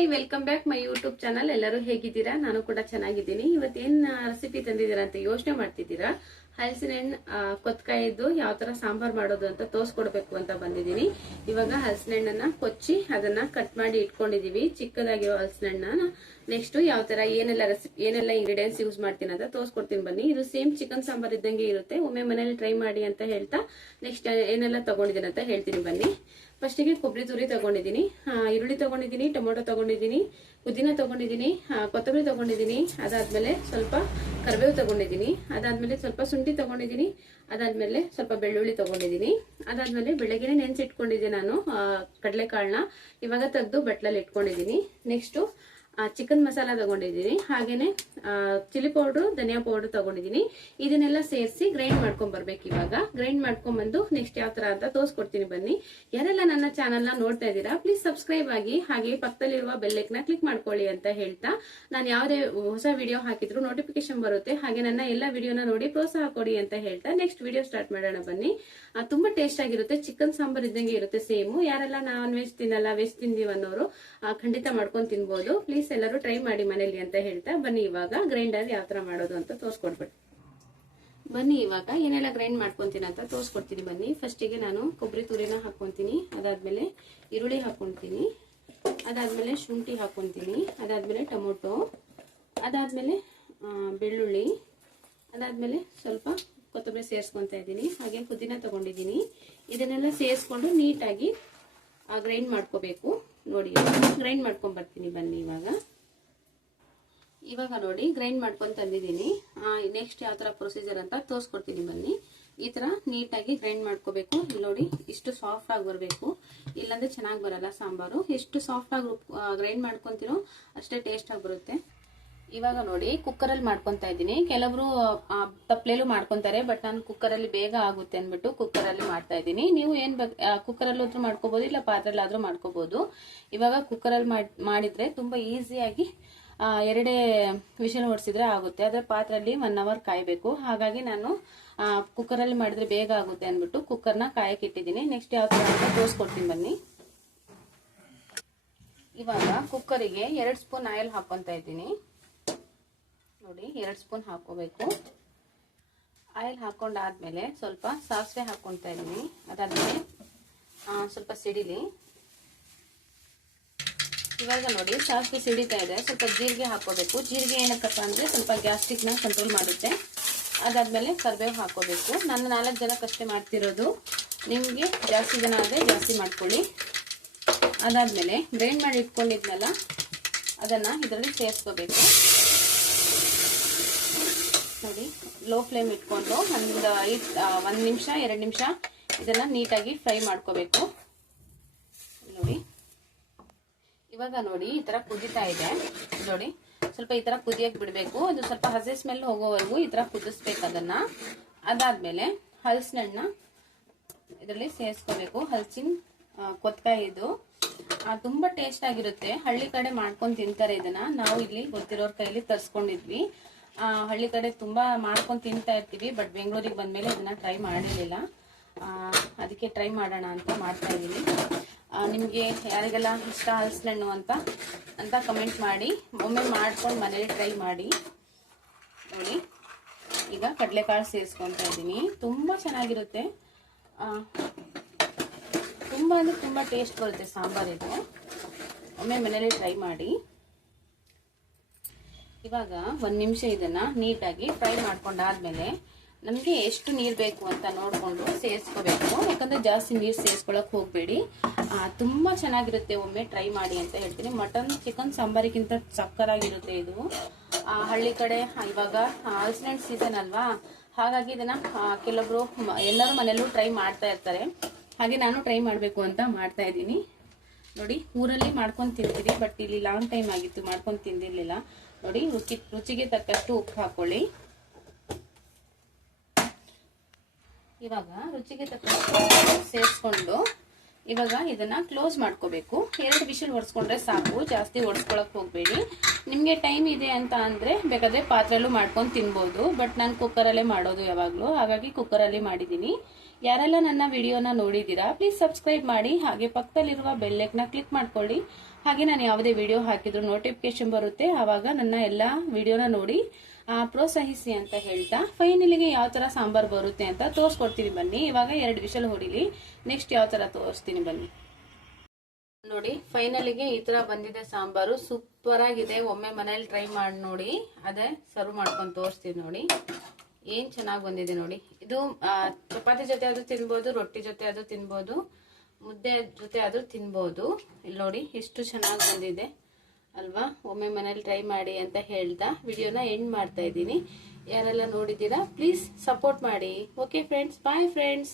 Hi, welcome back my YouTube channel. ಎಲ್ಲರೂ ಹೇಗಿದ್ದೀರಾ? ನಾನು ಕೂಡ ಚೆನ್ನಾಗಿದ್ದೀನಿ. ಇವತ್ತೇನ್ ರೆಸಿಪಿ ತಂದಿದ್ದೀರಾ ಅಂತ ಯೋಚನೆ ಮಾಡ್ತಿದ್ದೀರಾ? ಹಲಸಿನ ಹಣ್ಣು ಕೊತ್ಕಾಯಿದ್ದು ಯಾವ ತರ ಸಾಂಬಾರ್ ಮಾಡೋದು ಅಂತ ತೋರ್ಸ್ಕೊಡ್ಬೇಕು ಅಂತ ಬಂದಿದ್ದೀನಿ. ಇವಾಗ ಹಲಸಿನ ಹಣ್ಣನ್ನ ಕೊಚ್ಚಿ ಅದನ್ನ ಕಟ್ ಮಾಡಿ ಇಟ್ಕೊಂಡಿದೀವಿ, ಚಿಕ್ಕದಾಗಿರೋ ಹಲಸಿನ ಹಣ್ಣನ್ನ. ನೆಕ್ಸ್ಟ್ ಯಾವ ತರ ಏನೆಲ್ಲ ಇಂಗ್ರೀಡಿಯೆಂಟ್ಸ್ ಯೂಸ್ ಮಾಡ್ತೀನಿ ಅಂತ ತೋರ್ಸ್ಕೊಡ್ತೀನಿ ಬನ್ನಿ. ಇದು ಸೇಮ್ ಚಿಕನ್ ಸಾಂಬಾರ್ ಇದ್ದಂಗೆ ಇರುತ್ತೆ, ಒಮ್ಮೆ ಮನೇಲಿ ಟ್ರೈ ಮಾಡಿ ಅಂತ ಹೇಳ್ತಾ ನೆಕ್ಸ್ಟ್ ಏನೆಲ್ಲ ತಗೊಂಡಿದ್ದೀನಿ ಅಂತ ಹೇಳ್ತೀನಿ ಬನ್ನಿ. ಫಸ್ಟಿಗೆ ಕೊಬ್ಬರಿ ತುರಿ ತಗೊಂಡಿದ್ದೀನಿ, ಈರುಳ್ಳಿ ತಗೊಂಡಿದ್ದೀನಿ, ಟೊಮೊಟೊ ತಗೊಂಡಿದ್ದೀನಿ, ಪುದೀನ ತಗೊಂಡಿದ್ದೀನಿ, ಕೊತ್ತಂಬರಿ ತಗೊಂಡಿದ್ದೀನಿ. ಅದಾದ್ಮೇಲೆ ಸ್ವಲ್ಪ ಕರಿಬೇವು ತಗೊಂಡಿದ್ದೀನಿ. ಅದಾದ್ಮೇಲೆ ಸ್ವಲ್ಪ ಶುಂಠಿ ತಗೊಂಡಿದ್ದೀನಿ. ಅದಾದ್ಮೇಲೆ ಸ್ವಲ್ಪ ಬೆಳ್ಳುಳ್ಳಿ ತಗೊಂಡಿದ್ದೀನಿ. ಅದಾದ್ಮೇಲೆ ಬೆಳಗ್ಗೆನೆ ನೆನ್ಸಿಟ್ಕೊಂಡಿದ್ದೆ ನಾನು ಕಡಲೆಕಾಳನ್ನ, ಇವಾಗ ತೆಗೆದು ಬಟ್ಲಲ್ಲಿ ಇಟ್ಕೊಂಡಿದ್ದೀನಿ. ನೆಕ್ಸ್ಟ್ ಚಿಕನ್ ಮಸಾಲ ತಗೊಂಡಿದ್ದೀನಿ, ಹಾಗೇನೆ ಚಿಲ್ಲಿ ಪೌಡರ್, ಧನಿಯಾ ಪೌಡರ್ ತಗೊಂಡಿದ್ದೀನಿ. ಇದನ್ನೆಲ್ಲ ಸೇರಿಸಿ ಗ್ರೈಂಡ್ ಮಾಡ್ಕೊಂಡ್ ಬರ್ಬೇಕು. ಇವಾಗ ಗ್ರೈಂಡ್ ಮಾಡ್ಕೊಂಡ್ ಬಂದು ನೆಕ್ಸ್ಟ್ ಯಾವ ತರ ಅಂತ ತೋರಿಸ್ಕೊಡ್ತೀನಿ ಬನ್ನಿ. ಯಾರೆಲ್ಲ ನನ್ನ ಚಾನಲ್ ನ ನೋಡ್ತಾ ಇದ್ದೀರಾ, ಪ್ಲೀಸ್ ಸಬ್ಸ್ಕ್ರೈಬ್ ಆಗಿ, ಹಾಗೆ ಪಕ್ಕದಲ್ಲಿರುವ ಬೆಲ್ಲೈಕನ್ ಕ್ಲಿಕ್ ಮಾಡ್ಕೊಳ್ಳಿ ಅಂತ ಹೇಳ್ತಾ, ನಾನು ಯಾವುದೇ ಹೊಸ ವಿಡಿಯೋ ಹಾಕಿದ್ರು ನೋಟಿಫಿಕೇಶನ್ ಬರುತ್ತೆ. ಹಾಗೆ ನನ್ನ ಎಲ್ಲ ವಿಡಿಯೋನ ನೋಡಿ ಪ್ರೋತ್ಸಾಹ ಕೊಡಿ ಅಂತ ಹೇಳ್ತಾ ನೆಕ್ಸ್ಟ್ ವಿಡಿಯೋ ಸ್ಟಾರ್ಟ್ ಮಾಡೋಣ ಬನ್ನಿ. ತುಂಬಾ ಟೇಸ್ಟ್ ಆಗಿರುತ್ತೆ, ಚಿಕನ್ ಸಾಂಬಾರ್ ಇದ್ದಂಗೆ ಇರುತ್ತೆ ಸೇಮ್. ಯಾರೆಲ್ಲ ನಾನ್ ವೆಜ್ ತಿನ್ನಲ್ಲ, ವೆಜ್ ತಿಂದೀವಿ ಅನ್ನೋರು ಖಂಡಿತ ಮಾಡ್ಕೊಂಡು ತಿನ್ಬೋದು. ಪ್ಲೀಸ್ ಎಲ್ಲರೂ ಟ್ರೈ ಮಾಡಿ ಮನೇಲಿ ಅಂತ ಹೇಳ್ತಾ ಬನ್ನಿ. ಇವಾಗ ಗ್ರೈಂಡರ್ ಯಾವ ತರ ಮಾಡೋದು ಅಂತ ತೋರಿಸ್ಕೊಡ್ಬೇಡಿ ಬನ್ನಿ. ಇವಾಗ ಏನೆಲ್ಲ ಗ್ರೈಂಡ್ ಮಾಡ್ಕೊಂತೀನಿ ಅಂತ ತೋರಿಸ್ಕೊಡ್ತೀನಿ ಬನ್ನಿ. ಫಸ್ಟಿಗೆ ನಾನು ಕೊಬ್ಬರಿ ತುರಿನ ಹಾಕೊಂತೀನಿ, ಅದಾದ್ಮೇಲೆ ಈರುಳ್ಳಿ ಹಾಕೊಂತೀನಿ, ಅದಾದ್ಮೇಲೆ ಶುಂಠಿ ಹಾಕೊಂತೀನಿ, ಅದಾದ್ಮೇಲೆ ಟೊಮೊಟೊ, ಅದಾದ್ಮೇಲೆ ಬೆಳ್ಳುಳ್ಳಿ, ಅದಾದ್ಮೇಲೆ ಸ್ವಲ್ಪ ಕೊತ್ತಂಬರಿ ಸೇರಿಸ್ಕೊಂತ ಇದ್ದೀನಿ, ಹಾಗೆ ಪುದೀನ ತಗೊಂಡಿದ್ದೀನಿ. ಇದನ್ನೆಲ್ಲ ಸೇರಿಸ್ಕೊಂಡು ನೀಟಾಗಿ ಗ್ರೈಂಡ್ ಮಾಡ್ಕೋಬೇಕು. ನೋಡಿ ಗ್ರೈಂಡ್ ಮಾಡ್ಕೊಂಡ್ ಬರ್ತೀನಿ ಬನ್ನಿ. ಇವಾಗ ನೋಡಿ ಗ್ರೈಂಡ್ ಮಾಡ್ಕೊಂಡ್ ತಂದಿದ್ದೀನಿ. ನೆಕ್ಸ್ಟ್ ಯಾವ ತರ ಪ್ರೊಸೀಜರ್ ಅಂತ ತೋರಿಸ್ಕೊಡ್ತೀನಿ ಬನ್ನಿ. ಈ ತರ ನೀಟಾಗಿ ಗ್ರೈಂಡ್ ಮಾಡ್ಕೋಬೇಕು. ಇಲ್ಲಿ ನೋಡಿ ಇಷ್ಟು ಸಾಫ್ಟ್ ಆಗಿ ಬರಬೇಕು, ಇಲ್ಲಾಂದ್ರೆ ಚೆನ್ನಾಗಿ ಬರಲ್ಲ ಸಾಂಬಾರು. ಎಷ್ಟು ಸಾಫ್ಟ್ ಆಗಿ ಗ್ರೈಂಡ್ ಮಾಡ್ಕೊಂತೀನೋ ಅಷ್ಟೇ ಟೇಸ್ಟ್ ಆಗಿ ಬರುತ್ತೆ. ಇವಾಗ ನೋಡಿ ಕುಕ್ಕರ್ ಅಲ್ಲಿ ಮಾಡ್ಕೊಂತ ಇದ್ದೀನಿ. ಕೆಲವರು ತಪ್ಲೇಲು ಮಾಡ್ಕೊಂತಾರೆ, ಬಟ್ ನಾನು ಕುಕ್ಕರ್ ಅಲ್ಲಿ ಬೇಗ ಆಗುತ್ತೆ ಅಂದ್ಬಿಟ್ಟು ಕುಕ್ಕರ್ ಅಲ್ಲಿ ಮಾಡ್ತಾ ಇದ್ದೀನಿ. ನೀವು ಏನ್ ಕುಕ್ಕರ್ ಅಲ್ಲಿ ಆದ್ರೂ ಮಾಡ್ಕೋಬಹುದು, ಇಲ್ಲ ಪಾತ್ರೆಯಲ್ಲಿ ಆದ್ರೂ ಮಾಡ್ಕೋಬಹುದು. ಇವಾಗ ಕುಕ್ಕರ್ ಅಲ್ಲಿ ಮಾಡಿದ್ರೆ ತುಂಬಾ ಈಸಿಯಾಗಿ ಎರಡೇ ವಿಷಲ್ ಹೊಡ್ಸಿದ್ರೆ ಆಗುತ್ತೆ. ಆದ್ರೆ ಪಾತ್ರೆಯಲ್ಲಿ 1 hour ಕಾಯ್ಬೇಕು. ಹಾಗಾಗಿ ನಾನು ಕುಕ್ಕರ್ ಅಲ್ಲಿ ಮಾಡಿದ್ರೆ ಬೇಗ ಆಗುತ್ತೆ ಅಂದ್ಬಿಟ್ಟು ಕುಕ್ಕರ್ನ ಕಾಯಕ್ಕೆ ಇಟ್ಟಿದ್ದೀನಿ. ನೆಕ್ಸ್ಟ್ ಯಾವ ತರ ಅಂತ ತೋರಿಸ್ಕೊಡ್ತೀನಿ ಬನ್ನಿ. ಇವಾಗ ಕುಕ್ಕರಿಗೆ 2 ಸ್ಪೂನ್ ಆಯಿಲ್ ಹಾಕೊಂತ ಇದ್ದೀನಿ. ನೋಡಿ 2 ಸ್ಪೂನ್ ಹಾಕೋಬೇಕು. ಆಯಿಲ್ ಹಾಕೊಂಡಾದ್ಮೇಲೆ ಸ್ವಲ್ಪ ಸಾಸಿವೆ ಹಾಕೊಂತ ಇದ್ದೀನಿ. ಅದಾದ್ಮೇಲೆ ಸ್ವಲ್ಪ ಸಿಡಿಲಿ. ಇವಾಗ ನೋಡಿ ಸಾಸಿವೆ ಸಿಡಿತಾ ಇದೆ, ಸ್ವಲ್ಪ ಜೀರಿಗೆ ಹಾಕೋಬೇಕು. ಜೀರಿಗೆ ಏನಕ್ಕಪ್ಪ ಅಂದ್ರೆ ಸ್ವಲ್ಪ ಗ್ಯಾಸ್ಟ್ರಿಕ್ ನ ಕಂಟ್ರೋಲ್ ಮಾಡುತ್ತೆ. ಅದಾದ್ಮೇಲೆ ಕರಿಬೇವು ಹಾಕೋಬೇಕು. ನಾನು 4 ಜನಕ್ಕಷ್ಟೇ ಮಾಡ್ತಿರೋದು, ನಿಮ್ಗೆ ಜಾಸ್ತಿ ಜನ ಆದ್ರೆ ಜಾಸ್ತಿ ಮಾಡ್ಕೊಳ್ಳಿ. ಅದಾದ್ಮೇಲೆ ಗ್ರೈಂಡ್ ಮಾಡಿ ಇಟ್ಕೊಂಡಿದ್ನಲ್ಲ ಅದನ್ನ ಇದರಲ್ಲಿ ಸೇರಿಸ್ಕೋಬೇಕು. ನೋಡಿ ಲೋ ಫ್ಲೇಮ್ ಇಟ್ಕೊಂಡು 1 ನಿಮಿಷ 2 ನಿಮಿಷ ಇದನ್ನ ನೀಟಾಗಿ ಫ್ರೈ ಮಾಡ್ಕೋಬೇಕು. ನೋಡಿ ಇವಾಗ ನೋಡಿ ಈ ತರ ಕುದಿತಾ ಇದೆ. ನೋಡಿ ಸ್ವಲ್ಪ ಈ ತರ ಕುದಿಯಕ್ ಬಿಡ್ಬೇಕು. ಅದು ಸ್ವಲ್ಪ ಹಸಿ ಸ್ಮೆಲ್ ಹೋಗೋವರೆಗೂ ಈ ತರ ಕುದಿಸ್ಬೇಕು ಅದನ್ನ. ಅದಾದ್ಮೇಲೆ ಹಲಸಿನ ಹಣ್ಣನ್ನ ಇದರಲ್ಲಿ ಸೇರಿಸ್ಕೋಬೇಕು. ಹಲಸಿನ ಕೊತ್ಕಾಯಿ ಇದು ತುಂಬಾ ಟೇಸ್ಟ್ ಆಗಿರುತ್ತೆ. ಹಳ್ಳಿ ಕಡೆ ಮಾಡ್ಕೊಂಡು ತಿಂತಾರೆ ಇದನ್ನ. ನಾವು ಇಲ್ಲಿ ಗೊತ್ತಿರೋರ್ ಕೈಲಿ ತರ್ಸ್ಕೊಂಡಿದ್ವಿ. ಹಳ್ಳಿ ಕಡೆ ತುಂಬಾ ಮಾಡ್ಕೊಂಡು ತಿಂತಾ ಇರ್ತೀವಿ, ಬಟ್ ಬೆಂಗಳೂರಿಗೆ ಬಂದ್ಮೇಲೆ ಇದನ್ನ ಟ್ರೈ ಮಾಡಿರ್ಲಿಲ್ಲ. ಅದಕ್ಕೆ ಟ್ರೈ ಮಾಡೋಣ ಅಂತ ಮಾಡ್ತಾ ಇದ್ದೀನಿ. ನಿಮ್ಗೆ ಯಾರಿಗೆಲ್ಲ ಇಷ್ಟ ಹಲಸಿನ ಹಣ್ಣು ಅಂತ ಕಮೆಂಟ್ ಮಾಡಿ. ಒಮ್ಮೆ ಮಾಡ್ಕೊಂಡು ಮನೇಲಿ ಟ್ರೈ ಮಾಡಿ. ನೋಡಿ ಈಗ ಕಡಲೆಕಾಳು ಸೇರಿಸ್ಕೊತಾ ಇದ್ದೀನಿ. ತುಂಬಾ ಚೆನ್ನಾಗಿರುತ್ತೆ, ತುಂಬಾ ಅಂದ್ರೆ ತುಂಬಾ ಟೇಸ್ಟ್ ಬರುತ್ತೆ ಸಾಂಬಾರ್ ಇದು. ಒಮ್ಮೆ ಮನೇಲಿ ಟ್ರೈ ಮಾಡಿ. ಇವಾಗ 1 ನಿಮಿಷ ಇದನ್ನ ನೀಟಾಗಿ ಫ್ರೈ ಮಾಡ್ಕೊಂಡಾದ್ಮೇಲೆ ನಮಗೆ ಎಷ್ಟು ನೀರು ಬೇಕು ಅಂತ ನೋಡ್ಕೊಂಡು ಸೇರಿಸ್ಕೋಬೇಕು. ಯಾಕಂದ್ರೆ ಜಾಸ್ತಿ ನೀರು ಸೇರಿಸ್ಕೊಳಕ್ ಹೋಗ್ಬೇಡಿ, ತುಂಬಾ ಚೆನ್ನಾಗಿರುತ್ತೆ. ಒಮ್ಮೆ ಟ್ರೈ ಮಾಡಿ ಅಂತ ಹೇಳ್ತೀನಿ. ಮಟನ್ ಚಿಕನ್ ಸಾಂಬಾರಿಗಿಂತ ಸಕ್ಕರಾಗಿರುತ್ತೆ ಇದು. ಹಳ್ಳಿ ಕಡೆ ಇವಾಗ ಹಲಸಿನ ಹಣ್ಣು ಸೀಸನ್ ಅಲ್ವಾ, ಹಾಗಾಗಿ ಇದನ್ನ ಕೆಲವೊಬ್ರು ಎಲ್ಲರೂ ಮನೆಯಲ್ಲೂ ಟ್ರೈ ಮಾಡ್ತಾ ಇರ್ತಾರೆ. ಹಾಗೆ ನಾನು ಟ್ರೈ ಮಾಡಬೇಕು ಅಂತ ಮಾಡ್ತಾ ಇದ್ದೀನಿ. ನೋಡಿ ಊರಲ್ಲಿ ಮಾಡ್ಕೊಂಡು ತಿಂತೀವಿ, ಬಟ್ ಇಲ್ಲಿ ಲಾಂಗ್ ಟೈಮ್ ಆಗಿತ್ತು ಮಾಡ್ಕೊಂಡು ತಿಂದಿರ್ಲಿಲ್ಲ. ನೋಡಿ ರುಚಿಗೆ ತಕ್ಕಷ್ಟು ಉಪ್ಪು ಹಾಕೊಳ್ಳಿ. ಇವಾಗ ರುಚಿಗೆ ತಕ್ಕಷ್ಟು ಸೇರಿಸ್ಕೊಂಡು ಇವಾಗ ಇದನ್ನ ಕ್ಲೋಸ್ ಮಾಡ್ಕೋಬೇಕು. 2 ವಿಷಲ್ ಒಡ್ಸ್ಕೊಂಡ್ರೆ ಸಾಕು, ಜಾಸ್ತಿ ಒಡ್ಸ್ಕೊಳಕ್ ಹೋಗ್ಬೇಡಿ. ನಿಮ್ಗೆ ಟೈಮ್ ಇದೆ ಅಂತ ಅಂದ್ರೆ ಬೇಕಾದ್ರೆ ಪಾತ್ರೆಯಲ್ಲೂ ಮಾಡ್ಕೊಂಡು ತಿನ್ಬೋದು, ಬಟ್ ನಾನು ಕುಕ್ಕರಲ್ಲೇ ಮಾಡೋದು ಯಾವಾಗ್ಲೂ. ಹಾಗಾಗಿ ಕುಕ್ಕರಲ್ಲಿ ಮಾಡಿದ್ದೀನಿ. ಯಾರೆಲ್ಲ ನನ್ನ ವಿಡಿಯೋನ ನೋಡಿದ್ದೀರಾ ಪ್ಲೀಸ್ ಸಬ್ಸ್ಕ್ರೈಬ್ ಮಾಡಿ, ಹಾಗೆ ಪಕ್ಕದಲ್ಲಿರುವ ಬೆಲ್ ಐಕಾನ್ ಕ್ಲಿಕ್ ಮಾಡ್ಕೊಳ್ಳಿ. ಹಾಗೆ ನಾನು ಯಾವುದೇ ವಿಡಿಯೋ ಹಾಕಿದ್ರು ನೋಟಿಫಿಕೇಶನ್ ಬರುತ್ತೆ, ಆವಾಗ ನನ್ನ ಎಲ್ಲ ವಿಡಿಯೋನ ನೋಡಿ ಪ್ರೋತ್ಸಾಹಿಸಿ ಅಂತ ಹೇಳ್ತಾ ಫೈನಲಿಗೆ ಯಾವ ತರ ಸಾಂಬಾರ್ ಬರುತ್ತೆ ಅಂತ ತೋರಿಸ್ಕೊಡ್ತೀನಿ ಬನ್ನಿ. ಇವಾಗ 2 ವಿಷಲ್ ಹೊಡಿಲಿ, ನೆಕ್ಸ್ಟ್ ಯಾವ ತರ ತೋರಿಸ್ತೀನಿ ಬನ್ನಿ. ನೋಡಿ ಫೈನಲಿಗೆ ಈ ತರ ಬಂದಿದೆ ಸಾಂಬಾರು, ಸೂಪರ್ ಆಗಿದೆ. ಒಮ್ಮೆ ಮನೇಲಿ ಟ್ರೈ ಮಾಡಿ ನೋಡಿ, ಅದೇ ಸರ್ವ್ ಮಾಡ್ಕೊಂಡು ತೋರಿಸ್ತೀನಿ ನೋಡಿ. ಏನ್ ಚೆನ್ನಾಗಿ ಬಂದಿದೆ ನೋಡಿ. ಇದು ಚಪಾತಿ ಜೊತೆ ಆದ್ರೂ ತಿನ್ಬೋದು, ರೊಟ್ಟಿ ಜೊತೆ ಆದ್ರೂ ತಿನ್ಬೋದು, ಮುದ್ದೆ ಜೊತೆ ಆದ್ರೂ ತಿನ್ಬೋದು. ಇಲ್ಲಿ ನೋಡಿ ಎಷ್ಟು ಚೆನ್ನಾಗಿ ಬಂದಿದೆ ಅಲ್ವಾ. ಒಮ್ಮೆ ಮನೇಲಿ ಟ್ರೈ ಮಾಡಿ ಅಂತ ಹೇಳ್ತಾ ವಿಡಿಯೋನ ಎಂಡ್ ಮಾಡ್ತಾ ಇದ್ದೀನಿ. ಯಾರೆಲ್ಲ ನೋಡಿದ್ದೀರಾ ಪ್ಲೀಸ್ ಸಪೋರ್ಟ್ ಮಾಡಿ. Okay friends, bye friends.